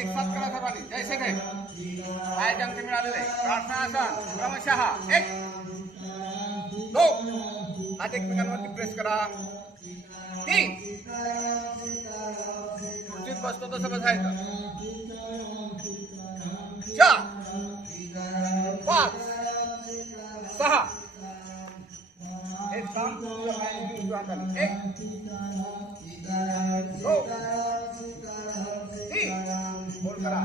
एक साथ करा सर्वांनी. जैसे काय पायाचे अंक मिळालेले आहे. प्रार्थना आसन क्रमशः 1 2 हात एकमेकांवरती प्रेस करा. 3 खुर्चीत बसतो तसं बसायचं. 4 5 6 एक काम 1 2 3 होल्ड करा.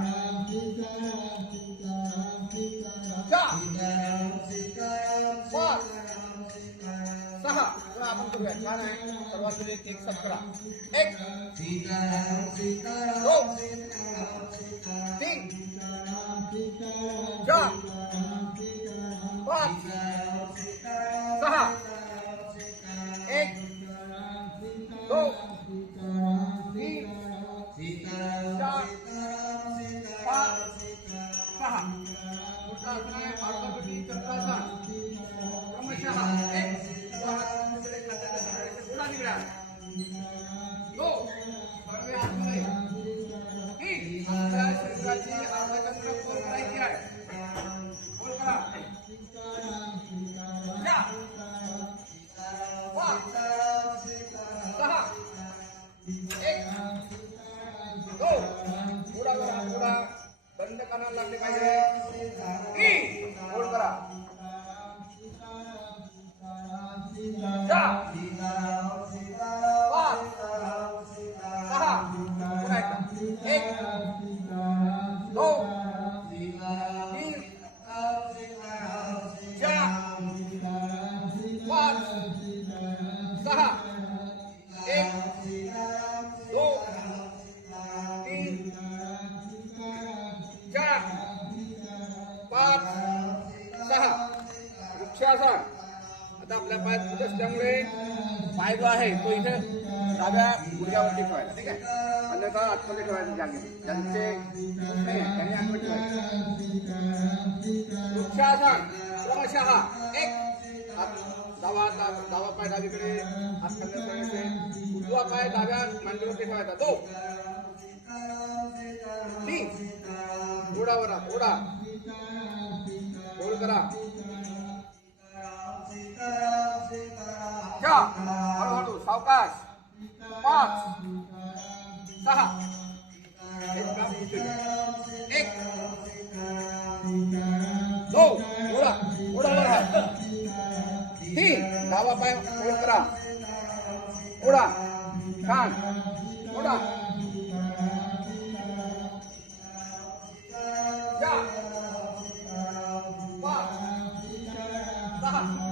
4 5 6 पुन्हा आपण करूया. छान आहे. सर्वात पहिले एक साथ करा. 1 2 3 4 5 6 1 2 3 4 5 6 अर्धपटी चक्रासन क्रमशः 1 पुन्हा निघा. 2 कडवे हातमध्ये 3 आपल्या शरीराची अर्धचंद्र पोल करायची आहे. पोल करा. 4 5 6 1 2 पुढा करा. पुढा बंद कानाला लागले पाहिजे. 3 होल्ड करा. 4 5 6 पुन्हा एकदा 1 2 3 4 5 6 1 2 3 4 5 6 वृक्षासन. आता आपल्या पायात फुट असल्यामुळे पाय जो आहे तो इथे डाव्या गुडघ्यावरती ठेवायचा. ठीक आहे. अन्यथा आतमध्ये ठेवायचं जागेवर. ज्यांचे नाही त्यांनी आतमध्ये ठेवायचं. वृक्षासन क्रमशः 1 डावा पाय डावीकडे हात खांद्यावर ठेवायचे. उजवा पाय डाव्या मांडीवरती ठेवायचा. 2 3 घोडावर घोडा होल्ड करा. 4 हळूहळू सावकाश. 5 6 1 2 घोडावर हात. 3 डावा पाय होल्ड करा. घोडा छान. घोडा 4 5 6